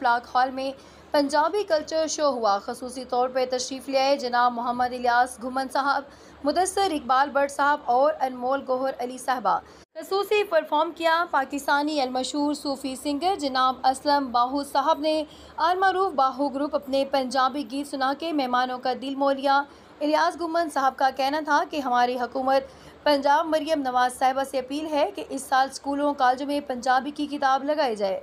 Plaque hall में Punjabi culture show हुआ। खसूसी तौर पर तशरीफ़ ले आए जनाब मोहम्मद इलियास घुमन साहब, मुदस्सर इकबाल भट्ट साहब और अनमोल गौहर अली साहबा। खसूसी परफॉर्म किया। पाकिस्तानी अलमशहूर सूफ़ी सिंगर जनाब असलम बाहू साहब ने अलमारूफ बाहू ग्रुप अपने पंजाबी गीत सुना के मेहमानों का दिल मोह लिया। इलियास घुमन साहब का कहना था कि हमारी हुकूमत पंजाब मरियम नवाज साहिबा से अपील है कि इस साल स्कूलों कॉलेजों में पंजाबी की किताब लगाई जाए।